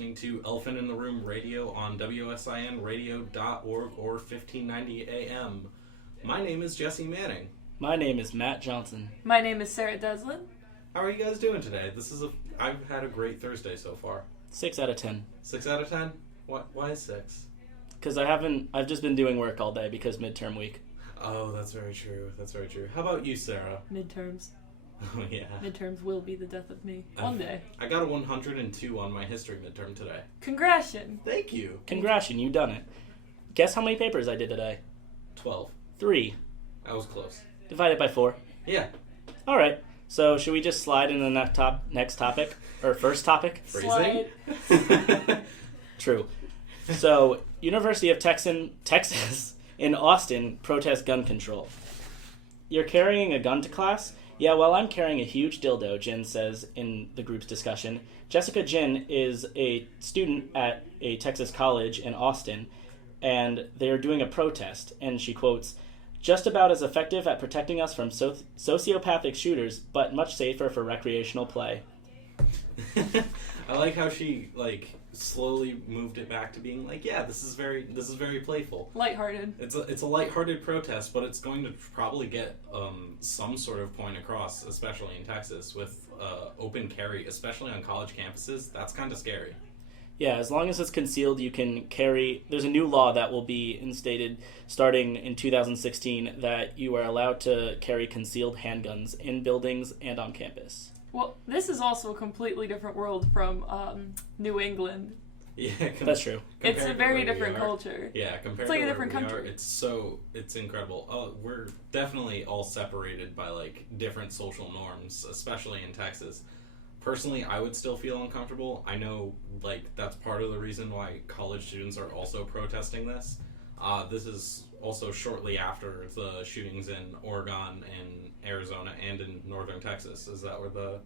listening to Elephant in the Room Radio on WSINradio.org or 1590 AM. My name is Jesse Manning. My name is Matt Johnson. My name is Sarah Deslin. How are you guys doing today? I've had a great Thursday so far. 6 out of 10. 6 out of 10? Why is 6? Because I've just been doing work all day because midterm week. Oh, that's very true. That's very true. How about you, Sarah? Midterms. Oh, yeah. Midterms will be the death of me. One day. I got a 102 on my history midterm today. Congratulations. Thank you. Congratulations, you done it. Guess how many papers I did today? 12. 3. I was close. Divided by 4. Yeah. All right. So should we just slide into the next topic? Or first topic? Phrasing? True. So, University of Texas in Austin protests gun control. You're carrying a gun to class? Yeah, well, I'm carrying a huge dildo, Jin says in the group's discussion. Jessica Jin is a student at a Texas college in Austin, and they are doing a protest, and she quotes, "Just about as effective at protecting us from sociopathic shooters, but much safer for recreational play." I like how she slowly moved it back to being yeah, this is very playful, lighthearted. It's a lighthearted protest, but it's going to probably get some sort of point across, especially in Texas with open carry, especially on college campuses. That's kind of scary. Yeah, as long as it's concealed, you can carry. There's a new law that will be instated starting in 2016 that you are allowed to carry concealed handguns in buildings and on campus. Well, this is also a completely different world from New England. Yeah, that's true. It's a very different culture. Yeah, compared to a different country. It's incredible. Oh, we're definitely all separated by different social norms, especially in Texas. Personally, I would still feel uncomfortable. I know that's part of the reason why college students are also protesting this. This is also shortly after the shootings in Oregon and Arizona and in northern Texas. Is that where the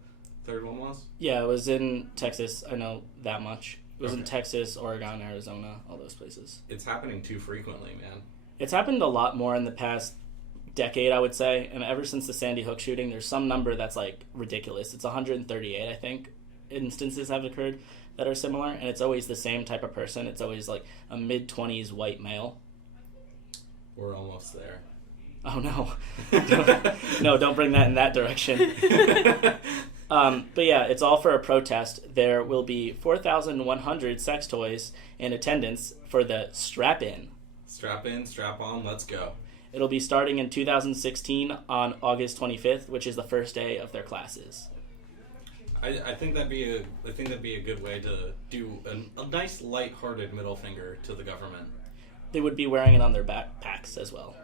third one was? Yeah, it was in Texas. I know that much. It was in Texas, Oregon, Arizona, all those places. It's happening too frequently, man. It's happened a lot more in the past decade, I would say. And ever since the Sandy Hook shooting, there's some number that's ridiculous. It's 138, I think, instances have occurred that are similar. And it's always the same type of person. It's always a mid-20s white male. We're almost there. Oh, no. Don't bring that in that direction. But yeah, it's all for a protest. There will be 4,100 sex toys in attendance for the Strap In. Strap in, strap on, let's go. It'll be starting in 2016 on August 25th, which is the first day of their classes. I think that'd be a good way to do a nice lighthearted middle finger to the government. They would be wearing it on their backpacks as well.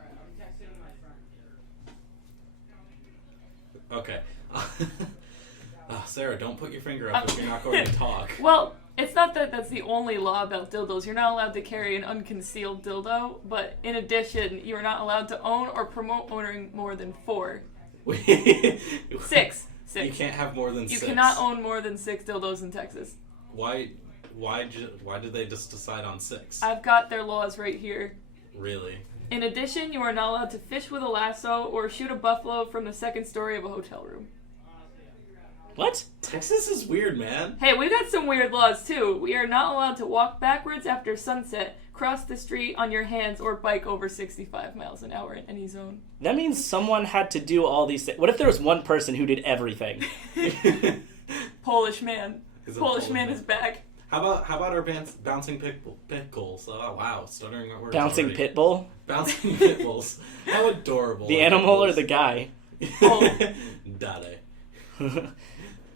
Okay. Sarah, don't put your finger up if you're not going to talk. Well, it's not that that's the only law about dildos. You're not allowed to carry an unconcealed dildo, but in addition, you are not allowed to own or promote owning more than 4. 6. You can't have more than 6. You cannot own more than 6 dildos in Texas. Why did they just decide on 6? I've got their laws right here. Really? In addition, you are not allowed to fish with a lasso or shoot a buffalo from the 2nd story of a hotel room. What? Texas is weird, man. Hey, we've got some weird laws, too. We are not allowed to walk backwards after sunset, cross the street on your hands, or bike over 65 miles an hour in any zone. That means someone had to do all these things. What if there was one person who did everything? Polish man. Polish man is back. How about our bouncing pit bulls? Oh, wow, stuttering at words. Bouncing already. pit bull? Bouncing pit bulls. How adorable. The animal or the guy? Oh. Dade.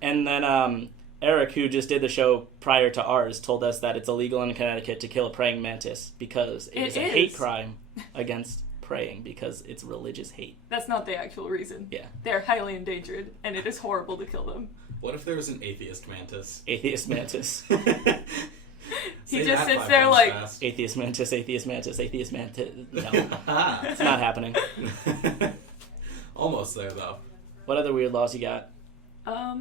And then Eric, who just did the show prior to ours, told us that it's illegal in Connecticut to kill a praying mantis because it is a hate crime against praying because it's religious hate. That's not the actual reason. Yeah. They're highly endangered, and it is horrible to kill them. What if there was an atheist mantis? Atheist mantis. He just sits there like... Fast. Atheist mantis, atheist mantis, atheist mantis. No, it's not happening. Almost there, though. What other weird laws you got?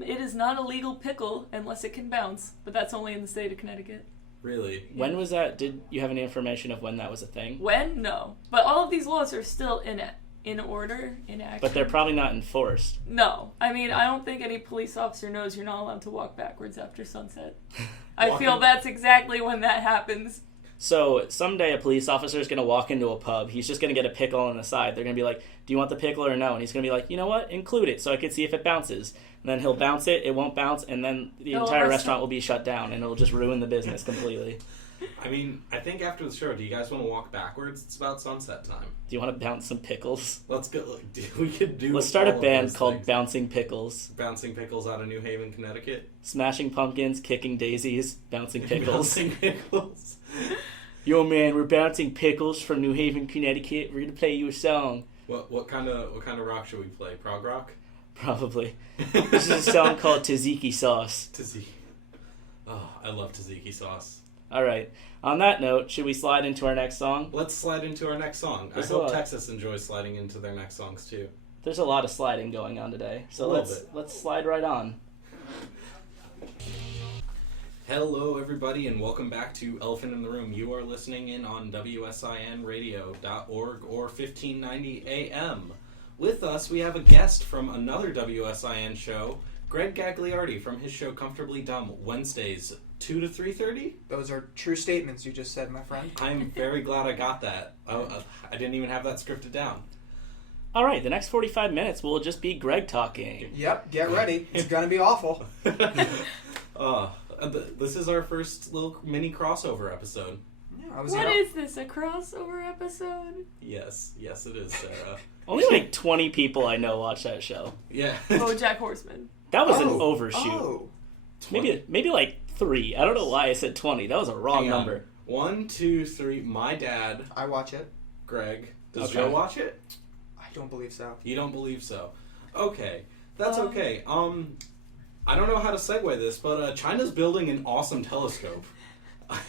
It is not a legal pickle unless it can bounce, but that's only in the state of Connecticut. Really? Yeah. When was that? Did you have any information of when that was a thing? When? No. But all of these laws are still in in order, in action. But they're probably not enforced. No. I mean, I don't think any police officer knows you're not allowed to walk backwards after sunset. I feel that's exactly when that happens. So someday a police officer is going to walk into a pub. He's just going to get a pickle on the side. They're going to be like, do you want the pickle or no? And he's going to be like, you know what? Include it so I can see if it bounces. And then he'll bounce it. It won't bounce. And then the entire restaurant will be shut down. And it'll just ruin the business completely. I mean, I think after the show, do you guys want to walk backwards? It's about sunset time. Do you want to bounce some pickles? Let's go. We could do. Let's start a band called Bouncing Pickles. Bouncing Pickles out of New Haven, Connecticut. Smashing pumpkins, kicking daisies, bouncing pickles. Bouncing Pickles. Yo, man, we're bouncing pickles from New Haven, Connecticut. We're gonna play you a song. What kind of rock should we play? Prog rock? Probably. This is a song called Tzatziki Sauce. Tzatziki. Oh, I love tzatziki sauce. All right. On that note, should we slide into our next song? Let's slide into our next song. I hope Texas enjoys sliding into their next songs too. There's a lot of sliding going on today, so let's slide right on. Hello, everybody, and welcome back to Elephant in the Room. You are listening in on WSINradio.org or 1590 AM. With us, we have a guest from another WSIN show, Greg Gagliardi, from his show Comfortably Dumb, Wednesdays, 2 to 3:30? Those are true statements you just said, my friend. I'm very glad I got that. I didn't even have that scripted down. All right, the next 45 minutes will just be Greg talking. Yep, get ready. It's going to be awful. This is our first little mini crossover episode. Yeah, What is this, a crossover episode? Yes, it is, Sarah. Only like 20 people I know watch that show. Yeah. BoJack Horseman. That was an overshoot. Oh. Maybe like 3. I don't know why I said 20. That was a wrong number. 1, 2, 3. My dad. I watch it. Greg. Does Okay. Joe watch it? I don't believe so. You don't believe so. Okay. That's okay. I don't know how to segue this, but China's building an awesome telescope.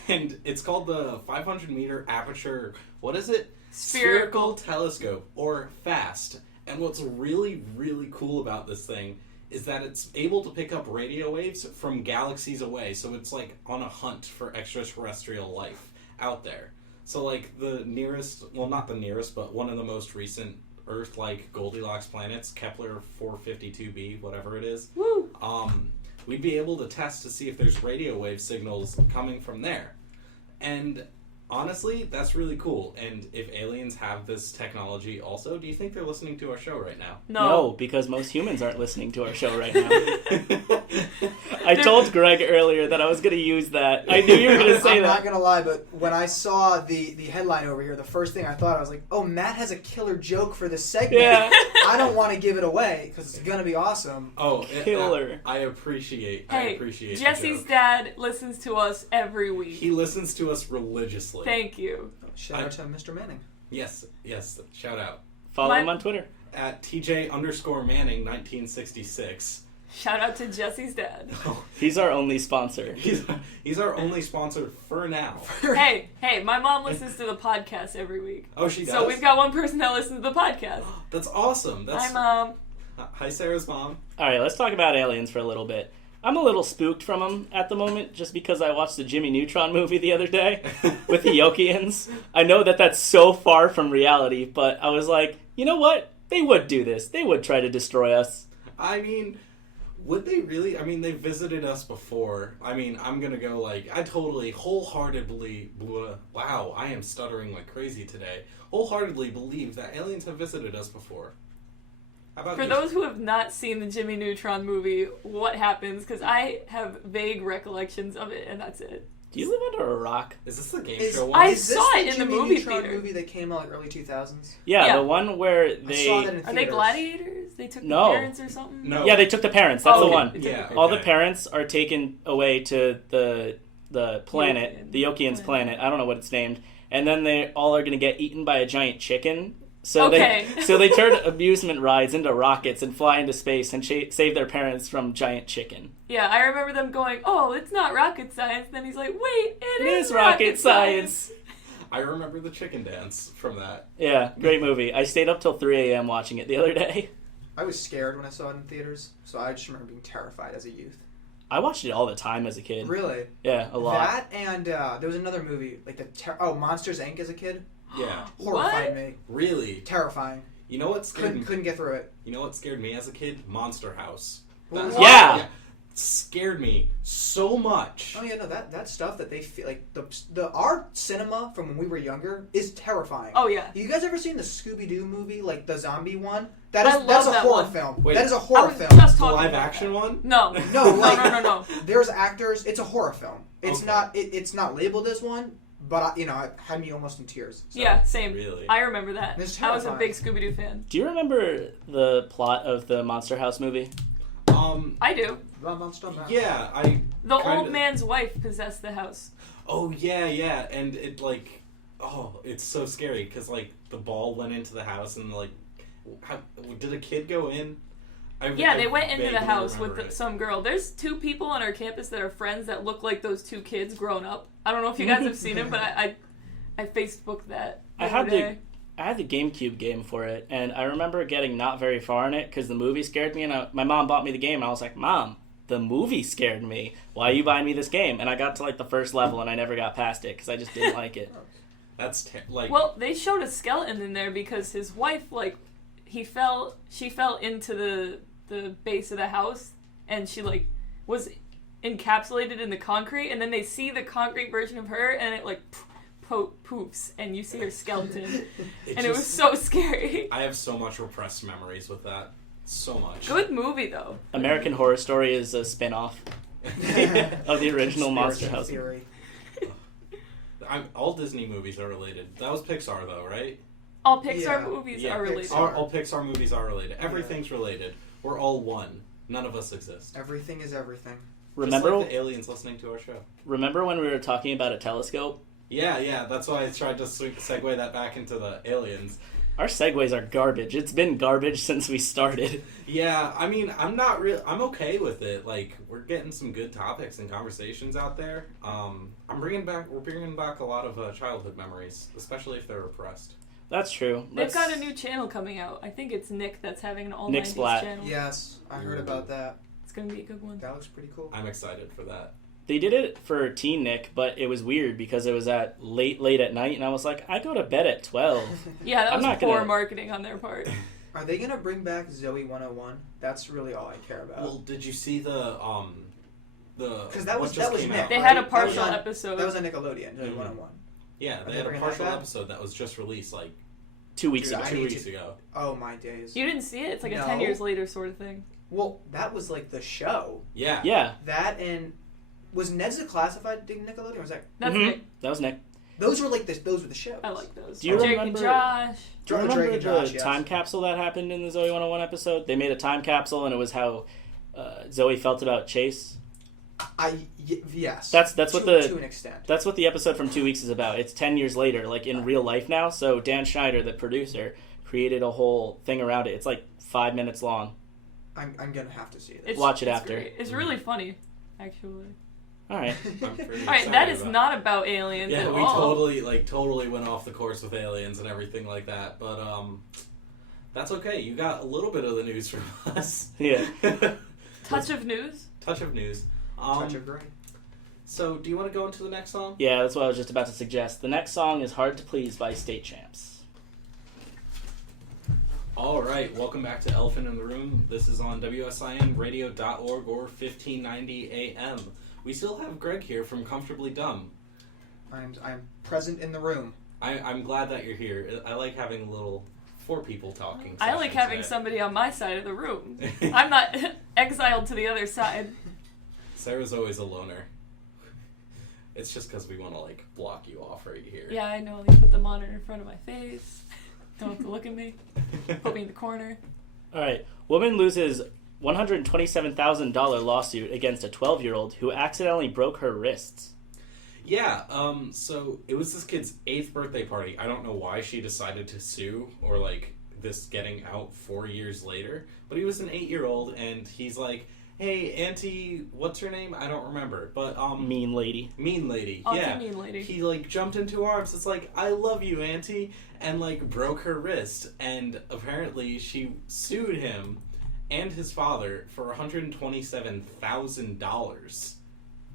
And it's called the 500-meter aperture, what is it? Spherical telescope, or FAST. And what's really, really cool about this thing is that it's able to pick up radio waves from galaxies away. So it's like on a hunt for extraterrestrial life out there. So like the nearest, well not the nearest, but one of the most recent Earth-like Goldilocks planets, Kepler 452b, whatever it is. Woo! We'd be able to test to see if there's radio wave signals coming from there. And honestly, that's really cool. And if aliens have this technology also, do you think they're listening to our show right now? No, because most humans aren't listening to our show right now. I told Greg earlier that I was going to use that. I knew you were going to say I'm that. not going to lie, but when I saw the headline over here, the first thing I thought, I was like, oh, Matt has a killer joke for this segment. Yeah. I don't want to give it away because it's going to be awesome. Oh, Killer. I appreciate Hey, the Jesse's joke. dad listens to us every week. He listens to us religiously. Thank you. Shout out to Mr. Manning. Yes, shout out. Follow him on Twitter. At TJ_Manning 1966. Shout out to Jesse's dad. He's our only sponsor. He's our only sponsor for now. Hey, my mom listens to the podcast every week. Oh, she does? So we've got one person that listens to the podcast. That's awesome. Hi, Mom. Hi, Sarah's mom. All right, let's talk about aliens for a little bit. I'm a little spooked from them at the moment just because I watched the Jimmy Neutron movie the other day with the Yokians. I know that that's so far from reality, but I was like, you know what? They would do this. They would try to destroy us. I mean, would they really? I mean, they visited us before. I mean, I'm going to go like, I totally, wholeheartedly, wow, I am stuttering like crazy today. Wholeheartedly believe that aliens have visited us before. How about For you? those who have not seen the Jimmy Neutron movie, what happens? Because I have vague recollections of it, and that's it. Do you live under a rock? Is this the game Is- show one? I Is this saw it in the Jimmy movie Neutron theater. movie that came out like early 2000s? Yeah, Yeah. the one where I saw that they... in Are they theaters. gladiators? They took No. the parents or something? No. Yeah, they took the parents. That's Oh, the okay. one. They took Yeah. the All the Okay. parents are taken away to the planet, Yokian the Yokians planet. I don't know what it's named. And then they all are going to get eaten by a giant chicken. So Okay. they turn amusement rides into rockets and fly into space and save their parents from giant chicken. Yeah, I remember them going, oh, it's not rocket science. Then he's like, wait, It is rocket science. I remember the chicken dance from that. Yeah, great movie. I stayed up till 3 a.m. watching it the other day. I was scared when I saw it in theaters, so I just remember being terrified as a youth. I watched it all the time as a kid. Really? Yeah, a lot. That and there was another movie, like Monsters Inc. as a kid. Yeah. Horrified What? me. Really? Terrifying. You know what scared me? Couldn't get through it. You know what scared me as a kid? Monster House. What? Yeah. Scared me so much. Oh yeah, no, that stuff that they feel like the our cinema from when we were younger is terrifying. Oh yeah. You guys ever seen the Scooby Doo movie, like the zombie one? I That's love a that horror one. film. Wait, that is a I horror was film. just The talking live about action that. one? No. No, like no. there's actors. It's a horror film. It's Okay. not. It's not labeled as one, but it had me almost in tears. So. Yeah, same. Really? I remember that. It's I was a terrifying. big Scooby Doo fan. Do you remember the plot of the Monster House movie? I do. Yeah, I. The Kinda. old man's wife possessed the house. Oh yeah, and it like, it's so scary because like the ball went into the house and like, how did a kid go in? Yeah, they went into the vaguely house remember with it. some girl. There's 2 people on our campus that are friends that look like those 2 kids grown up. I don't know if you guys have seen it, but I Facebooked that. I had the GameCube game for it, and I remember getting not very far in it because the movie scared me, and my mom bought me the game, and I was like, Mom, the movie scared me. Why are you buying me this game? And I got to like the first level, and I never got past it because I just didn't like it. That's like. Well, they showed a skeleton in there because his wife, like, she fell into the base of the house, and she like was encapsulated in the concrete, and then they see the concrete version of her, and it like poofs, and you see her skeleton, and it was so scary. I have so much repressed memories with that. So much. Good movie though. American Horror Story is a spin-off of the original Monster House. Theory. All Disney movies are related. That was Pixar though, right? All Pixar Yeah. movies Yeah, are related. All Pixar movies are related. Everything's related. We're all one. None of us exist. Everything is everything. Remember, Just like the aliens listening to our show. remember when we were talking about a telescope? Yeah. That's why I tried to segue that back into the aliens. Our segues are garbage. It's been garbage since we started. Yeah, I mean, I'm okay with it. Like, we're getting some good topics and conversations out there. We're bringing back a lot of childhood memories, especially if they're repressed. That's true. They've got a new channel coming out. I think it's Nick that's having an all Nick 90s Splat. channel. Yes, I heard about that. It's gonna be a good one. That looks pretty cool. I'm excited for that. They did it for Teen Nick, but it was weird because it was at late at night, and I was like, I go to bed at 12. Yeah, that I'm was not poor gonna- marketing on their part. Are they gonna bring back Zoe 101? That's really all I care about. Well, did you see the Because that was what just Nick. came out? They had a right? That was partial on- episode. That was on Nickelodeon. Zoe Mhm. 101. Yeah, Are they they had a bringing that partial back? episode that was just released like 2 weeks Dude, ago. I two need weeks to- ago. Oh my days. You didn't see it? It's like a No. 10 years later sort of thing. Well, that was like the show. Yeah. Yeah, That and was Ned's Declassified Nickelodeon? Or was that That's Mhm. Nick. that was Nick. those were like those were the shows. I like those. Do you Jake remember- and Josh. Do you Drake remember and the Josh, yes. time capsule that happened in the Zoe 101 episode? They made a time capsule, and it was how Zoe felt about Chase. Yes. That's what the- to an extent. That's what the episode from 2 weeks is about. It's 10 years later, like in real life now. So Dan Schneider, the producer, created a whole thing around it. It's like 5 minutes long. I'm gonna have to see this. It's, Watch it it's after. great. It's really funny, actually. All right. I'm pretty All right, excited that is about it. not about aliens Yeah, at we all. totally went off the course with aliens and everything like that. But that's okay. You got a little bit of the news from us. Yeah. Touch of news. Touch of news. Touch of Grey. So, do you want to go into the next song? Yeah, that's what I was just about to suggest. The next song is Hard to Please by State Champs. All right, welcome back to Elephant in the Room. This is on WSINradio.org or 1590 AM. We still have Greg here from Comfortably Dumb. I'm present in the room. I'm glad that you're here. I like having a little four people talking. I like session having today. somebody on my side of the room. I'm not exiled to the other side. Sarah's always a loner. It's just because we want to like block you off right here. Yeah, I know. They put the monitor in front of my face. Don't have to look at me. Put me in the corner. All right. Woman loses $127,000 lawsuit against a 12-year-old who accidentally broke her wrists. Yeah, so it was this kid's 8th birthday party. I don't know why she decided to sue or, like, this getting out 4 years later. But he was an 8-year-old, and he's like, hey, Auntie, what's her name? I don't remember. But, Mean lady. Mean Lady. Auntie yeah. Mean Lady. He, like, jumped into her arms. It's like, I love you, Auntie. And, like, broke her wrist. And apparently she sued him and his father for $127,000,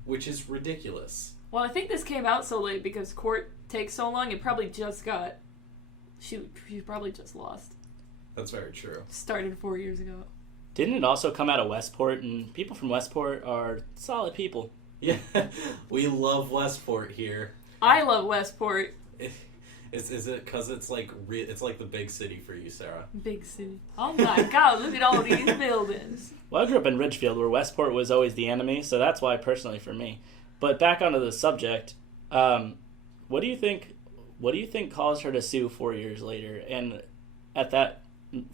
which is ridiculous. Well, I think this came out so late because court takes so long. It probably just got. She probably just lost. That's very true. Started 4 years ago. Didn't it also come out of Westport? And people from Westport are solid people. Yeah, we love Westport here. I love Westport. Is it because it's like it's like the big city for you, Sarah? Big city. Oh my God! Look at all these buildings. Well, I grew up in Ridgefield, where Westport was always the enemy, so that's why personally for me. But back onto the subject, what do you think? What do you think caused her to sue 4 years later? And at that,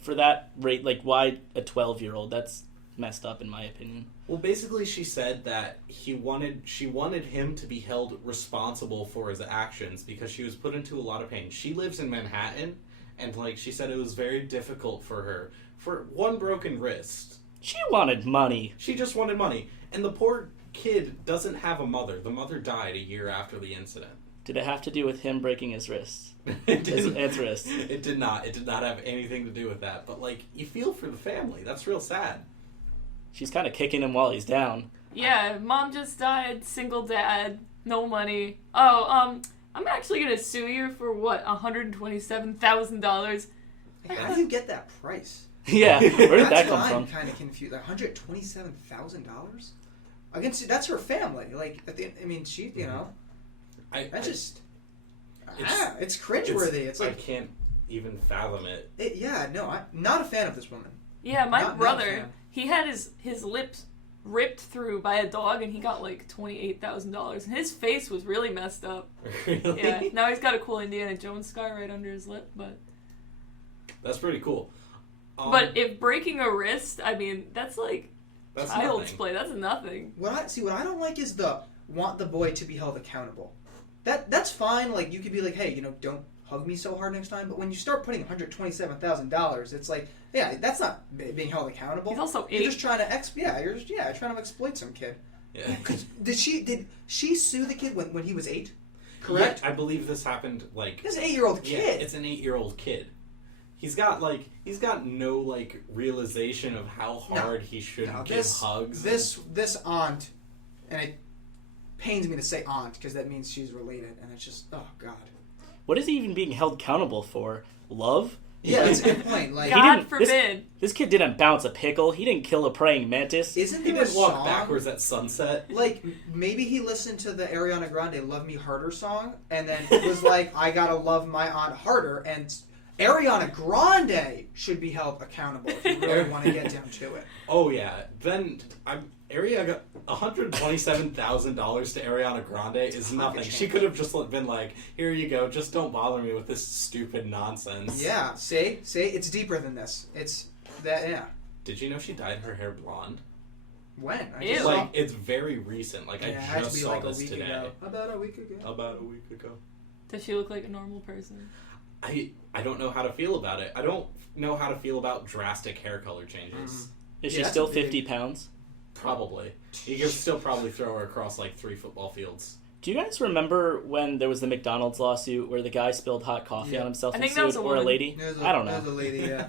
for that rate, like why a 12-year-old? That's messed up in my opinion. Well, basically, she said that she wanted him to be held responsible for his actions because she was put into a lot of pain. She lives in Manhattan, and like she said, it was very difficult for her for one broken wrist. She wanted money. She just wanted money, and the poor kid doesn't have a mother. The mother died a year after the incident. Did it have to do with him breaking his wrist? His wrist. It did not. It did not have anything to do with that. But like, you feel for the family. That's real sad. She's kind of kicking him while he's down. Yeah, mom just died, single dad, no money. Oh, I'm actually gonna sue you for what, $127,000? How do you get that price? Yeah, where did that That's come what from? I'm kind of confused. $127,000 against that's her family. Like, I mean, she, you know, it's cringeworthy. It's I like can't even fathom it. I'm not a fan of this woman. Yeah, my Not a brother, fan. he had his lips ripped through by a dog, and he got like $28,000. And his face was really messed up. Really? Yeah, now he's got a cool Indiana Jones scar right under his lip, but... That's pretty cool. But if breaking a wrist, I mean, that's like that's child's nothing. play. That's nothing. What I don't like is want the boy to be held accountable. That's fine. Like, you could be like, hey, you know, don't hug me so hard next time. But when you start putting $127,000, it's like, yeah, that's not being held accountable. He's also 8. You're just trying to you're trying to exploit some kid. Yeah. Did she sue the kid when he was 8? Correct. Yeah, I believe this happened like. This is an 8-year-old Yeah, kid. it's an 8-year-old kid. He's got no like realization of how hard he should give hugs. This aunt, and it pains me to say aunt because that means she's related, and it's just, oh God. What is he even being held accountable for? Love? Yeah, that's a good point. Like, God forbid. This kid didn't bounce a pickle. He didn't kill a praying mantis. Isn't He there a didn't walk song? backwards at sunset. Like, maybe he listened to the Ariana Grande "Love Me Harder" song, and then was like, "I gotta love my aunt harder." And Ariana Grande should be held accountable if you really want to get down to it. Oh yeah, then got $127,000 to Ariana Grande is nothing. She could have just been like, "Here you go, just don't bother me with this stupid nonsense." Yeah, see, it's deeper than this. It's that, yeah. Did you know she dyed her hair blonde? When? Ew. Like, it's very recent. Like, Yeah, it I had to just be saw like a this week today. ago. About a week ago. Does she look like a normal person? I don't know how to feel about it. I don't know how to feel about drastic hair color changes. Is Yeah, she that's still a big- 50 pounds? Probably. You could still probably throw her across like 3 football fields. Do you guys remember when there was the McDonald's lawsuit where the guy spilled hot coffee Yeah. on himself I and think that was sued, a or a woman. lady? I don't know. There's a lady, yeah.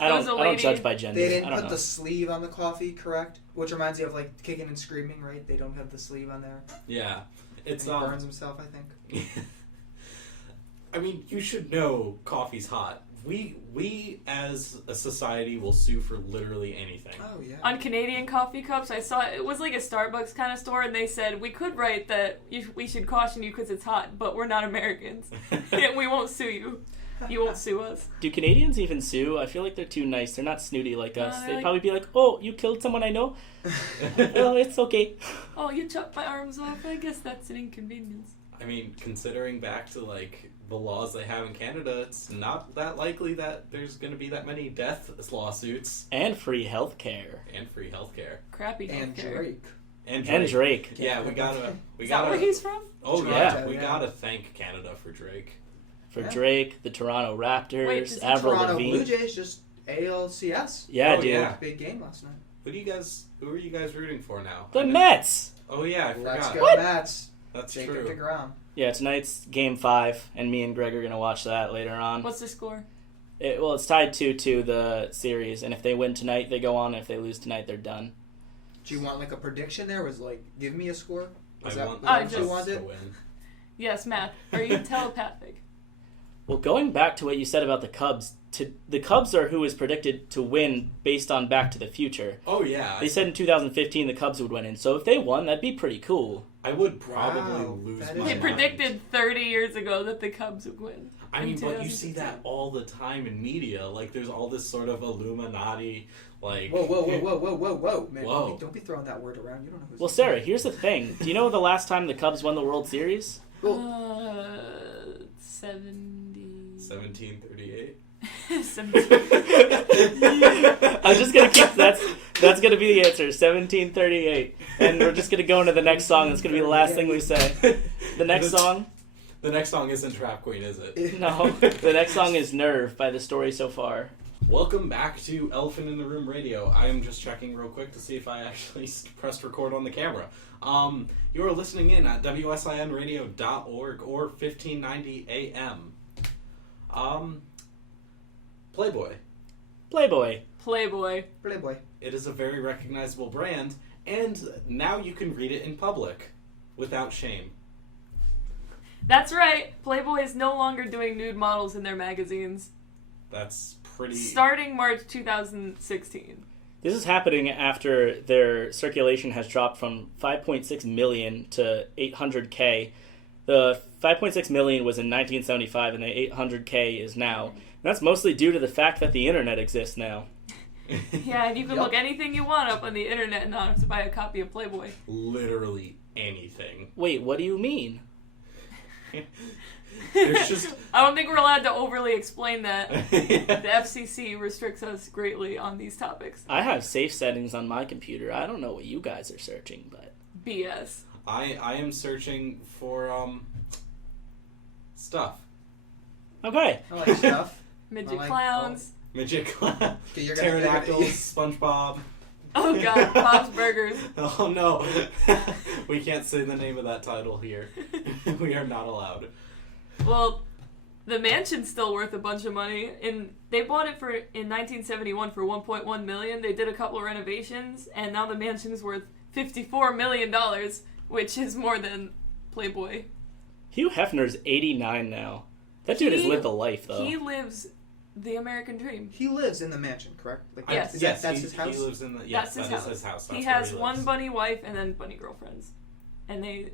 I was a don't lady. judge by gender. They I didn't don't put know. the sleeve on the coffee, correct? Which reminds you of like kicking and screaming, right? They don't have the sleeve on there. Yeah. It's And he burns himself, I think. I mean, you should know coffee's hot. We as a society will sue for literally anything. Oh yeah. On Canadian coffee cups, I saw it was like a Starbucks kind of store, and they said we could write that we should caution you because it's hot, but we're not Americans, and we won't sue you. You won't sue us. Do Canadians even sue? I feel like they're too nice. They're not snooty like us. they're They'd like- probably be like, "Oh, you killed someone I know? Oh, it's okay." Oh, you chopped my arms off. I guess that's an inconvenience. I mean, considering back to like the laws they have in Canada, it's not that likely that there's going to be that many death lawsuits And free health care. and free healthcare. Crappy And healthcare. Drake. And Drake. Yeah, we Is that where gotta. he's from? Oh Toronto, yeah, we yeah. gotta thank Canada for Drake. For Yeah. Drake, the Toronto Raptors, Wait, is he Avril Toronto Lavigne. Blue Jays just ALCS. Yeah, Oh, dude. yeah. Big game last night. Who are you guys rooting for now? The Mets. Oh yeah, I Let's forgot. go, What? Mets. That's Jacob true. DeGrom. Yeah, tonight's Game 5, and me and Greg are going to watch that later on. What's the score? It's tied 2-2 the series, and if they win tonight, they go on. If they lose tonight, they're done. Do you want like a prediction there? Was like, give me a score? I Is that want what I you just- wanted? to win. Yes, Matt. Are you telepathic? Well, going back to what you said about the Cubs, the Cubs are who is predicted to win based on Back to the Future. Oh, yeah. They said in 2015 the Cubs would win, and so if they won, that'd be pretty cool. I would probably Wow, lose that my is- They mind. predicted 30 years ago that the Cubs would win. I in mean, but you see 2016. that all the time in media. Like, there's all this sort of Illuminati, like... Whoa, man! Whoa. Don't be throwing that word around. You don't know who's. Well, Sarah, here's the thing. Do you know the last time the Cubs won the World Series? 70... 1738? 70... I'm just gonna keep that's gonna be the answer. 1738, and we're just gonna go into the next song. That's gonna be the last thing we say. The next song. The next song isn't Trap Queen, is it? No, the next song is Nerve by The Story So Far. Welcome back to Elephant in the Room Radio. I am just checking real quick to see if I actually pressed record on the camera. You are listening in at WSINradio.org or 1590 AM. Playboy. Playboy. Playboy. Playboy. It is a very recognizable brand, and now you can read it in public without shame. That's right. Playboy is no longer doing nude models in their magazines. That's pretty... Starting March 2016. This is happening after their circulation has dropped from 5.6 million to 800K. The 5.6 million was in 1975, and the 800K is now. And that's mostly due to the fact that the internet exists now. Yeah, and you can look anything you want up on the internet and not have to buy a copy of Playboy. Literally anything. Wait, what do you mean? There's just... I don't think we're allowed to overly explain that. Yeah. The FCC restricts us greatly on these topics. I have safe settings on my computer. I don't know what you guys are searching, but... BS. I am searching for, stuff. Okay. I like stuff. Midget I like- clowns. Midget clown. Okay, you're Pterodactyls, SpongeBob. Oh god, Bob's Burgers. Oh no. We can't say the name of that title here. We are not allowed. Well, the mansion's still worth a bunch of money. They bought it in 1971 for $1.1 million. They did a couple of renovations, and now the mansion is worth $54 million, which is more than Playboy. Hugh Hefner's 89 now. That dude has lived a life, though. He lives the American dream. He lives in the mansion, correct? Like, Yes. That's his house. He lives in the... Yes, That's that is his house. That's He where has lives. one bunny wife and then bunny girlfriends. And they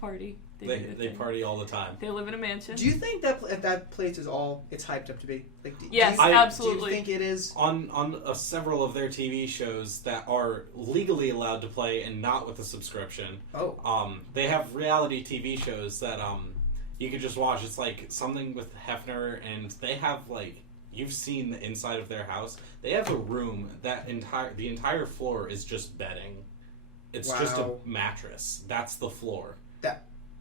party. do their They thing. party all the time. They live in a mansion. Do you think that that place is all it's hyped up to be? Like, Yes, do you, absolutely. Do you think it is? On several of their TV shows that are legally allowed to play and not with a subscription, Oh, they have reality TV shows that you could just watch. It's like something with Hefner, and they have like... You've seen the inside of their house. They have a room that the entire floor is just bedding. It's just a Wow. mattress. That's the floor.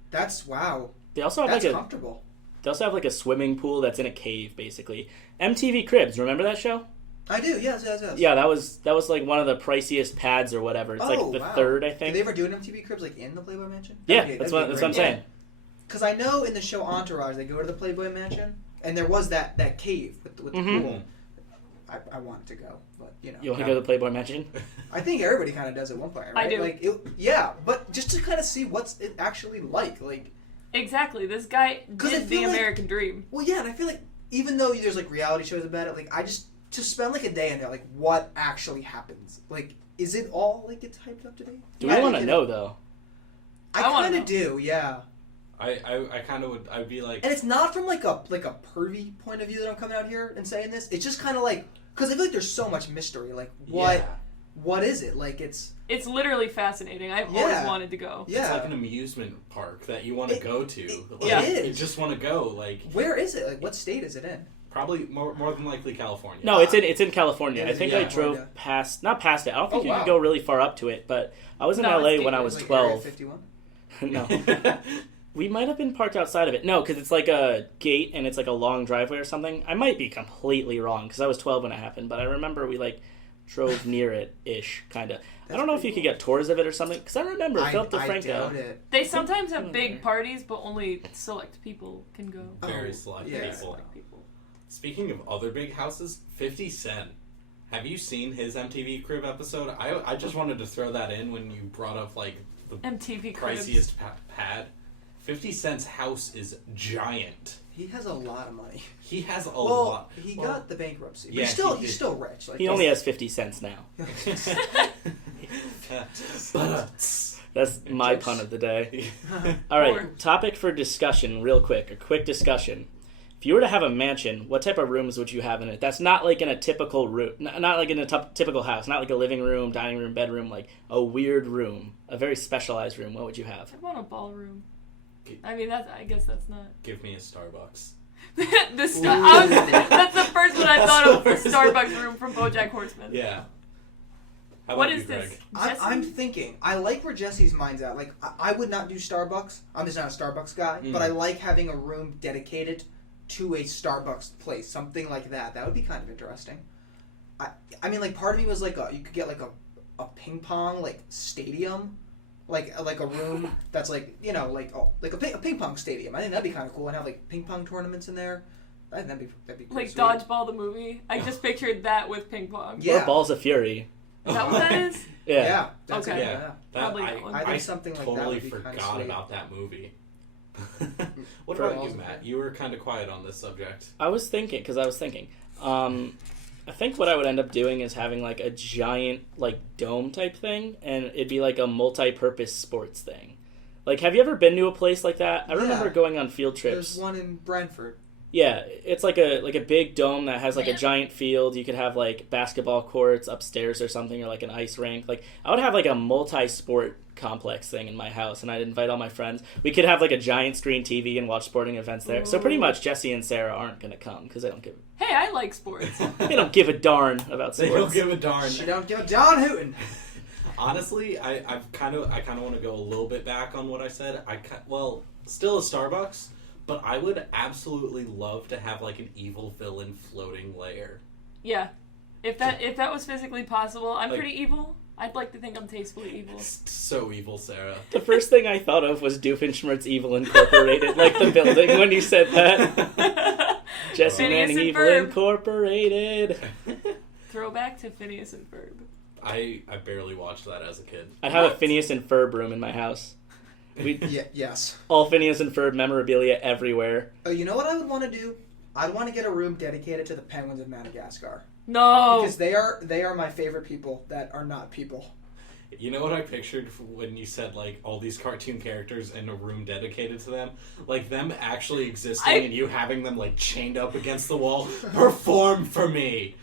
that's wow. They also have That's like comfortable. They also have like a swimming pool that's in a cave, basically. MTV Cribs, remember that show? I do. Yes. Yeah, that was like one of the priciest pads or whatever. It's like the wow. third, I Did think. they ever do an MTV Cribs like in the Playboy Mansion? Yeah, that's what I'm saying. Because I know in the show Entourage they go to the Playboy Mansion and there was that cave with the Mhm. pool. I wanted to go, but you know. You want to go to the Playboy Mansion? I think everybody kind of does at one point, right? I do. Like, yeah, but just to kind of see what's it actually like. Exactly. This guy 'Cause I did the feel like- American dream. Well, yeah, and I feel like even though there's like reality shows about it, like I just to spend like a day in there, like what actually happens? Like, is it all like it's hyped up to be? Do we I want to think know, though? I wanna kind know. of do, yeah. I kind of would... I'd be like... And it's not from like a pervy point of view that I'm coming out here and saying this. It's just kind of like because I feel like there's so much mystery. Like what is it? Like it's It's literally fascinating. I've Yeah. always wanted to go. yeah. It's like an amusement park that you want to go to. Like, Yeah. it You is. just want to go. Like, Where is it? Like what state is it in? probably more than likely California. No, it's in California. It I is think in I California. drove past, not past it. I don't think Oh, you wow. could go really far up to it, but I was in No, LA it's when I deep. was Like Area 12. 51? No. We might have been parked outside of it. No, because it's like a gate and it's like a long driveway or something. I might be completely wrong because I was 12 when it happened, but I remember we like drove near it-ish, kind of. I don't know if you could get tours of it or something, because I remember Philip I DeFranco. doubt it. They sometimes have big parties, but only select people can go. Very Oh, select yeah. people. Select people. Speaking of other big houses, 50 Cent. Have you seen his MTV Crib episode? I just wanted to throw that in when you brought up like the MTV Cribs. priciest pad. 50 Cent's house is giant. He has a lot of money. He has a Well, lot. he got the bankruptcy. But Yeah, he's still rich. Like, He only has 50 cents now. That's my pun of the day. All right, topic for discussion, real quick. A quick discussion. If you were to have a mansion, what type of rooms would you have in it? That's not like in a typical room, not like in a typical house, not like a living room, dining room, bedroom, like a weird room, a very specialized room. What would you have? I want a ballroom. I mean, I guess that's not. Give me a Starbucks. That's the first one I thought of, the Starbucks room from BoJack Horseman. Yeah. How What about is you, Greg? this? I'm thinking. I like where Jesse's mind's at. Like, I would not do Starbucks. I'm just not a Starbucks guy. But I like having a room dedicated to a Starbucks place. Something like that. That would be kind of interesting. I mean, like, part of me was like, you could get like a ping pong like stadium. Like a room that's like, you know, like a ping pong stadium. I think that'd be kind of cool, and have like ping pong tournaments in there. I think that'd be pretty Like sweet. Dodgeball the movie. I just pictured that with ping pong. Yeah. Or Balls of Fury. Is that what that is? Yeah. That's Okay. it, Yeah. Probably that one. I think something like that totally would be kinda forgot sweet. about that movie. What For about all you, of Matt? You were kind of quiet on this subject. I was thinking. I think what I would end up doing is having like a giant like dome type thing, and it'd be like a multi-purpose sports thing. Like, have you ever been to a place like that? I remember going on field trips. There's one in Brantford. Yeah, it's like a big dome that has like a giant field. You could have like basketball courts upstairs or something, or like an ice rink. Like, I would have like a multi-sport complex thing in my house, and I'd invite all my friends. We could have like a giant screen TV and watch sporting events there. So pretty much Jesse and Sarah aren't gonna come because they don't give Hey, I like sports. they don't give a darn about sports. They don't give a darn. She don't give a darn hootin'. Honestly, I kind of want to go a little bit back on what I said. Still a Starbucks, but I would absolutely love to have like an evil villain floating lair. Yeah. If that was physically possible, I'm Like- pretty evil. I'd like to think I'm tastefully evil. So evil, Sarah. The first thing I thought of was Doofenshmirtz Evil Incorporated, like the building when you said that. Jesse Phineas Manning and Evil Ferb. Incorporated. Throwback to Phineas and Ferb. I barely watched that as a kid. I'd have a Phineas and Ferb room in my house. Yes. All Phineas and Ferb memorabilia everywhere. You know what I would want to do? I'd want to get a room dedicated to the penguins of Madagascar. No. Because they are my favorite people that are not people. You know what I pictured when you said like all these cartoon characters in a room dedicated to them? Like them actually existing and you having them like chained up against the wall. Perform for me.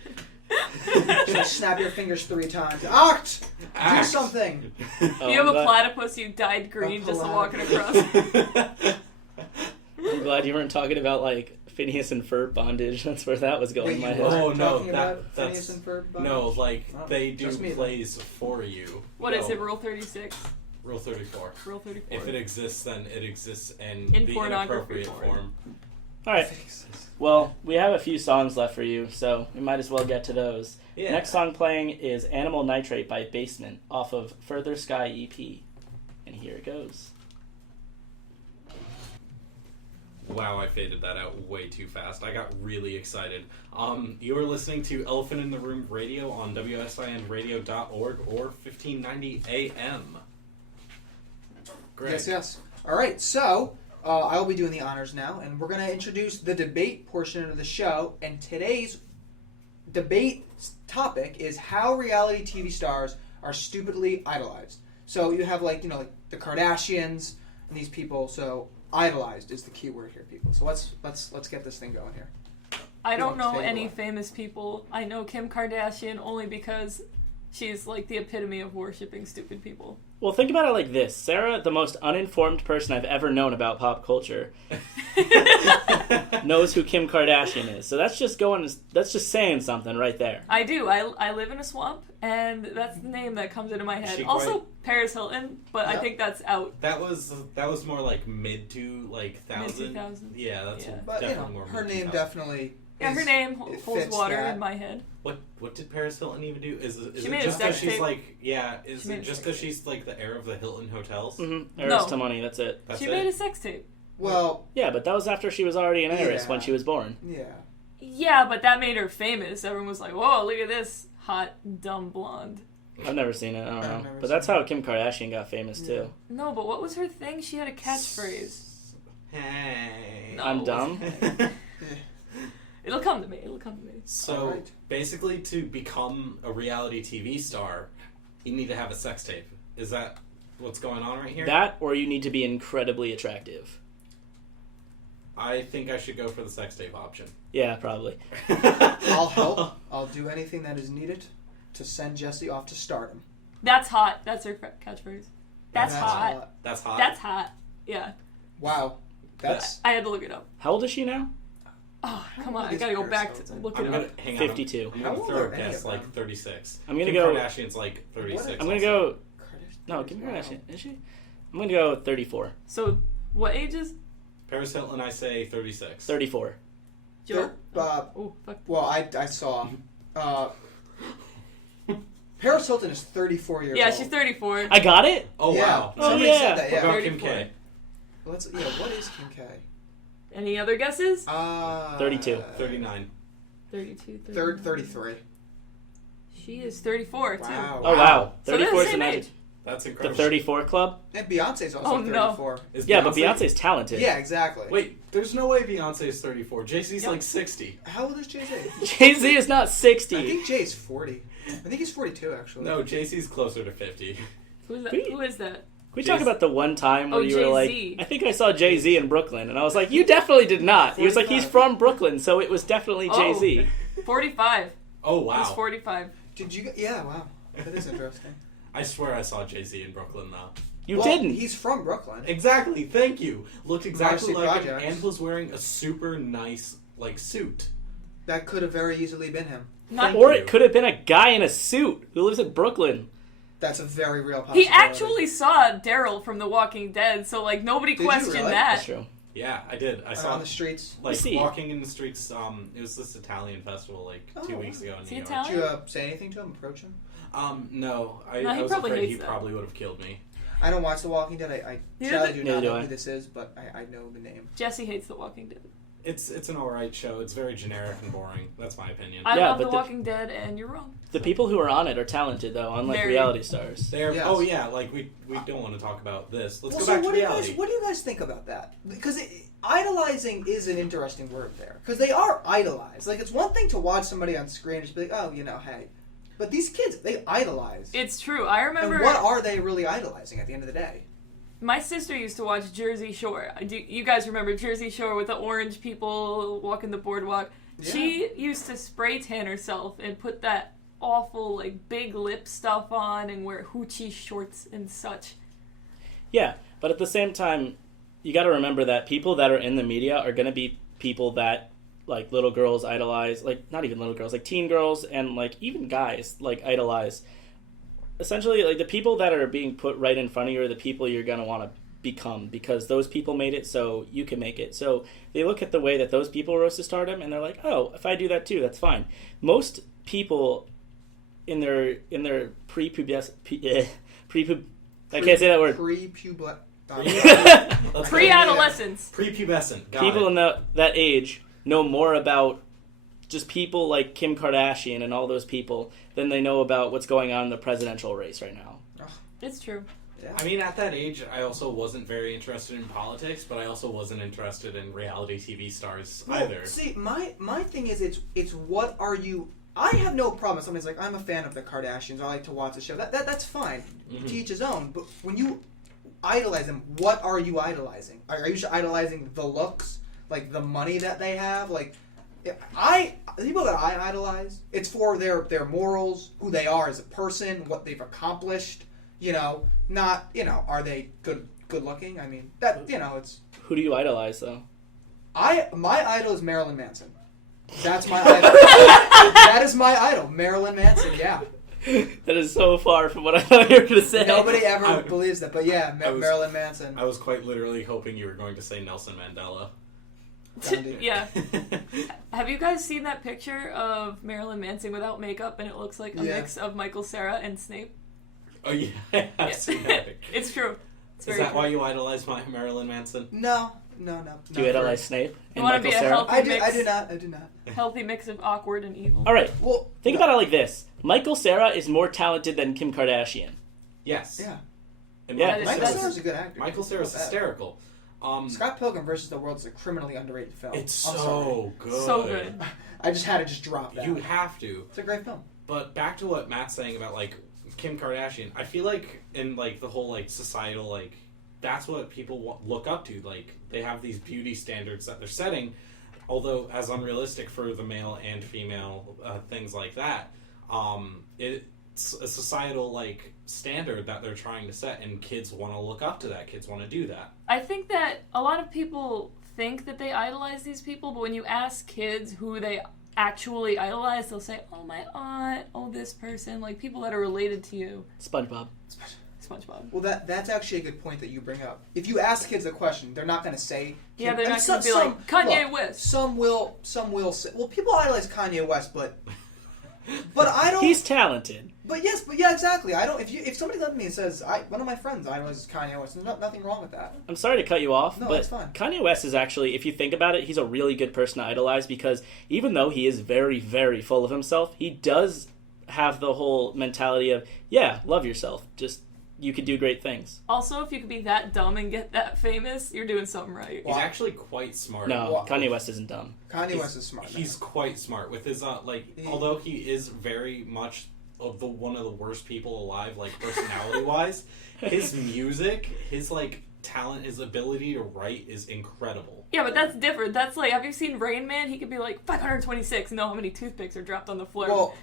Just snap your fingers 3 times. Act! Do something! Oh, You have I'm a glad- platypus you dyed green A just platypus. walking across. I'm glad you weren't talking about like Phineas and Ferb bondage. That's where that was going in my you head. weren't Oh, no, talking about that's- Phineas and Ferb? No, like Oh, they do just me, then. plays for you. What is it, Rule 36? Rule 34. Rule 34. If it exists, then it exists in In the pornography inappropriate form. form. All right. Well, we have a few songs left for you, so we might as well get to those. Yeah. Next song playing is Animal Nitrate by Basement off of Further Sky EP. And here it goes. Wow, I faded that out way too fast. I got really excited. You are listening to Elephant in the Room Radio on WSINradio.org or 1590 AM. Greg. Yes. All right, so I'll be doing the honors now, and we're going to introduce the debate portion of the show. And today's debate topic is how reality TV stars are stupidly idolized. So you have like the Kardashians and these people. So idolized is the key word here, people. So let's get this thing going here. I don't know Take it any away. famous people. I know Kim Kardashian only because she's like the epitome of worshiping stupid people. Well, think about it like this. Sarah, the most uninformed person I've ever known about pop culture, knows who Kim Kardashian is. So that's just saying something right there. I do. I live in a swamp, and that's the name that comes into my head. She Also, quite- Paris Hilton, but I Yeah. think that's out. That was more like mid to like thousand. Mid-2000s. Yeah, that's Yeah. But definitely more. her name mid-2000s. definitely. Yeah, her is- name it holds fits water that. in my head. What did Paris Hilton even do? Is She it made a just sex because she's tape. like is She made it a just sex because tape. she's like the heir of the Hilton hotels? Mm-hmm. No. Heiress to money, that's it. That's She it. made a sex tape. Well, Yeah, but that was after she was already an heiress Yeah. when she was born. yeah. Yeah, but that made her famous. Everyone was like, whoa, look at this hot, dumb blonde. I've never seen it, I don't I've know. never But that's seen how Kim Kardashian got famous, too. No, but what was her thing? She had a catchphrase. Hey. No. I'm dumb. It'll come to me. So Alright. basically, to become a reality TV star, you need to have a sex tape. Is that what's going on right here? That, or you need to be incredibly attractive. I think I should go for the sex tape option. Yeah, probably. I'll help. I'll do anything that is needed to send Jesse off to stardom. That's hot. That's her catchphrase. That's hot. That's hot. That's hot. Yeah. Wow. That's I had to look it up. How old is she now? Oh, come old on. I is gotta go Paris back to Hilton? look I'm it gonna up. hang on. 52. I'm How gonna old throw are a any guess of like them? 36. I'm gonna Kim go. Kardashian's like 36. I'm gonna also. go. Curtis No, Paris, Kim wow. Kardashian. Is she? I'm gonna go 34. So, what ages? Paris Hilton, I say 36. 34. Joe? Oh, fuck. well, I saw. Paris Hilton is 34 years Yeah, old. she's 34. I got it. Oh, Yeah. wow. Oh, Somebody yeah. said that, What yeah. about Kim 34. K? What is Kim K? Any other guesses? 32. 39. 32, 33. She is 34, too. Wow. Oh wow. So they're the 34 is the same magic. age. That's The incredible. 34 club. And Beyonce's also Oh, no. 34. Is Yeah, but Beyonce's talented. Yeah, exactly. Wait, there's no way Beyonce is 34. Jay-Z's Yeah. like 60. How old is Jay-Z? Jay-Z is not 60. I think Jay's 40. I think he's 42, actually. No, Jay-Z's closer to 50. Who's that? Wait. Who is that? Can we Jay-Z. talk about the one time where Oh, you were like, Jay-Z. I think I saw Jay-Z in Brooklyn, and I was like, you definitely did not. He was like, he's 45. from Brooklyn, so it was definitely Oh. Jay-Z. 45. Oh, He's wow. 45. Did you... Yeah, wow. That is interesting. I swear I saw Jay-Z in Brooklyn, though. You Well, didn't. He's from Brooklyn. Exactly, thank you. Looked exactly Marcy like him Projects. and was wearing a super nice, like, suit. That could have very easily been him. Not, Or you. it could have been a guy in a suit who lives in Brooklyn. That's a very real possibility. he actually saw Daryl from The Walking Dead, so like nobody Did you questioned really? that. That's true. Yeah, I did. I saw on the streets. like see. walking in the streets. It was this Italian festival like Oh, 2 weeks ago in Is New he York. Italian? Did you say anything to him? Approach him? No, I No, he was probably afraid hates he that. probably would have killed me. I don't watch The Walking Dead. I Neither sadly do- do Neither not do know I. who this is, but I know the name. Jesse hates The Walking Dead. It's an alright show. It's very generic and boring. That's my opinion. I Yeah, love but The the- Walking Dead, and you're wrong. The people who are on it are talented, though, unlike Very. reality stars. They're Yes. oh yeah, like we don't want to talk about this. Let's Well, go back to what do reality. you guys think about that? Because idolizing is an interesting word there. Because they are idolized. Like, it's one thing to watch somebody on screen and just be like, oh, hey. But these kids, they idolize. It's true. I remember And what are they really idolizing at the end of the day? my sister used to watch Jersey Shore. You guys remember Jersey Shore with the orange people walking the boardwalk? Yeah. She used to spray tan herself and put that awful like big lip stuff on and wear hoochie shorts and such. Yeah, but at the same time, you got to remember that people that are in the media are going to be people that like little girls idolize, like not even little girls, like teen girls and like even guys like idolize. Essentially, like the people that are being put right in front of you are the people you're going to want to become because those people made it so you can make it. So they look at the way that those people rose to stardom and they're like, oh, if I do that too, that's fine. Most people in their pre-pubescent, I can't say that word. Pre-adolescence. Prepubescent. Got People it. in that age know more about just people like Kim Kardashian and all those people than they know about what's going on in the presidential race right now. It's true. Yeah. I mean, at that age, I also wasn't very interested in politics, but I also wasn't interested in reality TV stars either. See, my thing is, it's what are you... I have no problem if somebody's like, I'm a fan of the Kardashians, I like to watch the show. That's fine. Mhm. To each his own. But when you idolize them, what are you idolizing? Are you idolizing the looks? Like, the money that they have? Like, the people that I idolize, it's for their morals, who they are as a person, what they've accomplished, not, are they good looking? I mean, that, it's... Who do you idolize, though? My idol is Marilyn Manson. That's my idol. That is my idol, Marilyn Manson, yeah. That is so far from what I thought you were going to say. Nobody ever believes that, but yeah, I was- Marilyn Manson. I was quite literally hoping you were going to say Nelson Mandela. Gandhi. Yeah. Have you guys seen that picture of Marilyn Manson without makeup and it looks like a Yeah. mix of Michael Cera and Snape? Oh yeah, I've seen that. It's true. It's Is very that true. why you idolize Marilyn Manson? No. Do you idolize Snape and wanna Michael be a Cera? healthy- I do not. Healthy mix of awkward and evil. All right, Well, think about it like this. Michael Cera is more talented than Kim Kardashian. Yes. Yeah. And Yeah, That Michael is- Cera's a good actor. Michael Cera's Not bad. hysterical. Scott Pilgrim versus the World is a criminally underrated film. It's I'm so sorry. good. So good. I just had to just drop that. You have to. It's a great film. But back to what Matt's saying about, like, Kim Kardashian. I feel like in, like, the whole, like, societal, like, that's what people look up to. Like, they have these beauty standards that they're setting, although as unrealistic for the male and female things like that. It's a societal, like, standard that they're trying to set, and kids want to look up to that. Kids want to do that. I think that a lot of people think that they idolize these people, but when you ask kids who they actually idolize, they'll say, oh, my aunt, oh, this person, like people that are related to you. SpongeBob. SpongeBob. Well, that's actually a good point that you bring up. If you ask kids a question, they're not going to say... Yeah, they're not going to be like, Kanye West. Some will say... Well, people idolize Kanye West, but I don't... He's talented. But yeah, exactly. I don't... If somebody comes to me and says, one of my friends idolizes Kanye West, there's nothing wrong with that. I'm sorry to cut you off, No, but it's fine. Kanye West is actually, if you think about it, he's a really good person to idolize because even though he is very, very full of himself, he does have the whole mentality of, yeah, love yourself. Just, you could do great things. Also, if you could be that dumb and get that famous, you're doing something right. He's actually quite smart. No, Well, Kanye West isn't dumb. Kanye West is smart. He's quite smart with his although he is very much of one of the worst people alive, like personality wise, his music, his like talent, his ability to write is incredible. Yeah, but that's different. That's like, have you seen Rain Man? He could be like 526 and know how many toothpicks are dropped on the floor. Well,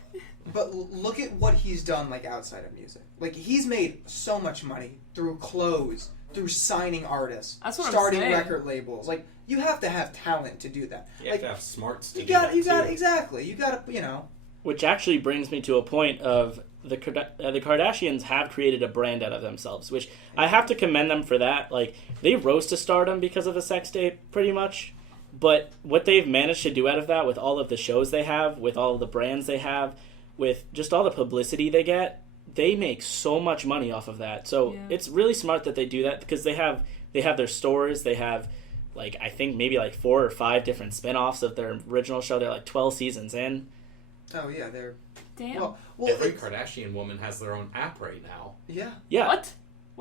but look at what he's done, like, outside of music. Like, he's made so much money through clothes, through signing artists, That's what I'm starting saying. record labels. Like, you have to have talent to do that. You like, have to have smarts to you do got that too. exactly. You got to, you know. Which actually brings me to a point of the Kardashians have created a brand out of themselves, which I have to commend them for that. Like, they rose to stardom because of a sex tape, pretty much. But what they've managed to do out of that with all of the shows they have, with all of the brands they have, with just all the publicity they get, they make so much money off of that. So it's really smart that they do that because they have their stores, they have, like, I think maybe like 4 or 5 different spin-offs of their original show. They're like 12 seasons in. Oh, yeah, they're... Damn. Well, Every Kardashian woman has their own app right now. Yeah. Yeah. What?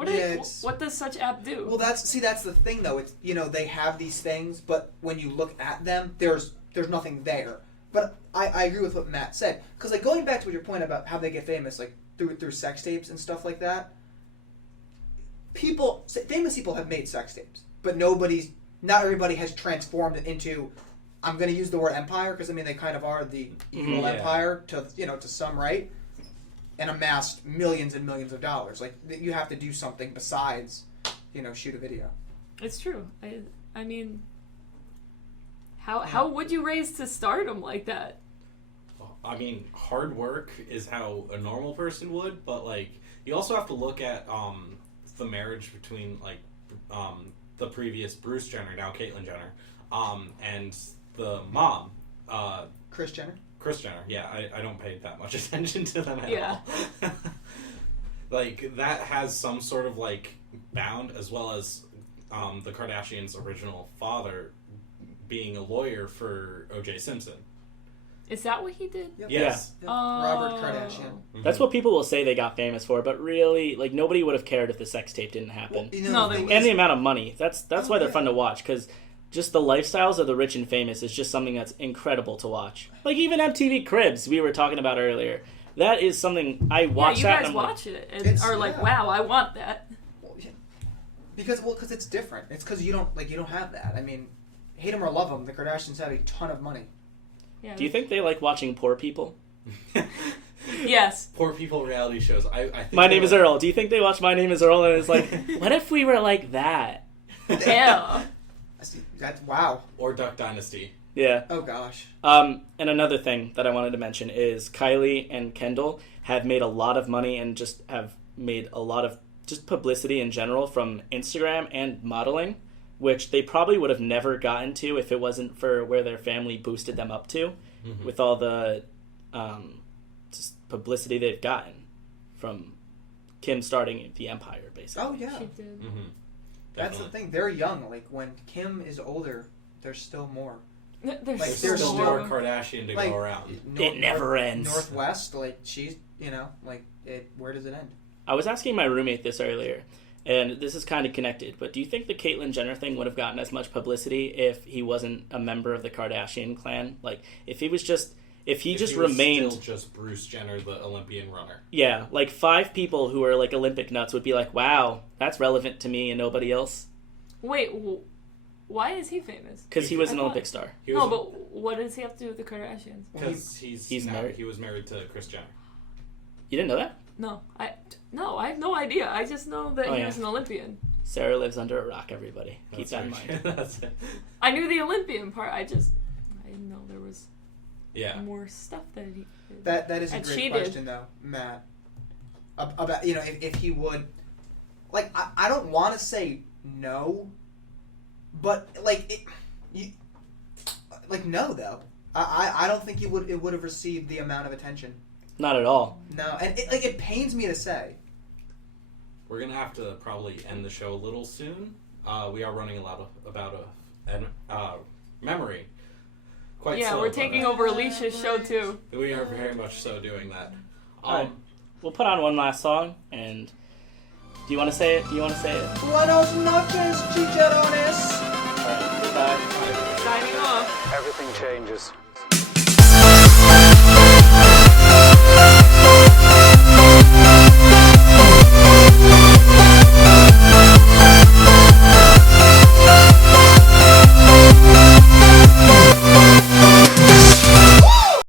Yeah, What does such app do? Well, that's the thing, though. It's, you know, they have these things, but when you look at them, there's nothing there. But I agree with what Matt said. Because, like, going back to your point about how they get famous, like, through sex tapes and stuff like that, famous people have made sex tapes, but not everybody has transformed it into, I'm going to use the word empire, because, I mean, they kind of are the evil empire to some, right? And amassed millions and millions of dollars. Like, you have to do something besides, shoot a video. It's true. I mean, how would you raise to stardom like that? I mean, hard work is how a normal person would, but, like, you also have to look at the marriage between, like, the previous Bruce Jenner, now Caitlyn Jenner, and the mom. Kris Jenner? Kris Jenner, yeah. I don't pay that much attention to them at all. Like, that has some sort of, like, bound, as well as the Kardashians' original father being a lawyer for O.J. Simpson. Is that what he did? Yep. Yes. Yep. Robert Kardashian. Mm-hmm. That's what people will say they got famous for, but really, like, nobody would have cared if the sex tape didn't happen. No, they And the amount of money. That's why they're fun to watch, because just the lifestyles of the rich and famous is just something that's incredible to watch. Like, even MTV Cribs, we were talking about earlier. That is something I watch that. You guys watch it and are like, wow, I want that. Well, yeah. Because it's different. It's because you don't have that. I mean, hate them or love them, the Kardashians have a ton of money. Yeah, Do you think they like watching poor people? Yes. Poor people reality shows. I think My Name is Earl. Do you think they watch My Name is Earl and it's like, what if we were like that? Yeah. That's wow. Or Duck Dynasty. Yeah. Oh gosh. And another thing that I wanted to mention is Kylie and Kendall have made a lot of money and just have made a lot of just publicity in general from Instagram and modeling, which they probably would have never gotten to if it wasn't for where their family boosted them up to, with all the just publicity they've gotten from Kim starting the empire, basically. Oh yeah. She did. Mm-hmm. That's the thing. They're young. Like, when Kim is older, there's still more. There's Like, There's there's still more- more Kardashian to go around. It never ends. Northwest, like, she's, where does it end? I was asking my roommate this earlier, And this is kind of connected, but do you think the Caitlyn Jenner thing would have gotten as much publicity if he wasn't a member of the Kardashian clan? Like, if he just remained still just Bruce Jenner, the Olympian runner. Yeah, like 5 people who are like Olympic nuts would be like, wow, that's relevant to me and nobody else. Wait, why is he famous? Because he was an Olympic star. No, but what does he have to do with the Kardashians? Because he's married. He was married to Kris Jenner. You didn't know that? No, I have no idea. I just know that he was an Olympian. Sarah lives under a rock, everybody. Keep that in mind. That's it. I knew the Olympian part. I didn't know there was more stuff that he did. That is a great question, though, Matt. About, you know, if he would... Like, I don't want to say no, but, like, no, though. I don't think it would have received the amount of attention. Not at all. No, and it pains me to say. We're going to have to probably end the show a little soon. We are running about a memory. Quite slow, we're taking over Alicia's show, too. We are very much so doing that. All right. We'll put on one last song, and do you want to say it? Buenos noches, chicharrones. All right, goodbye. Signing off. Everything changes.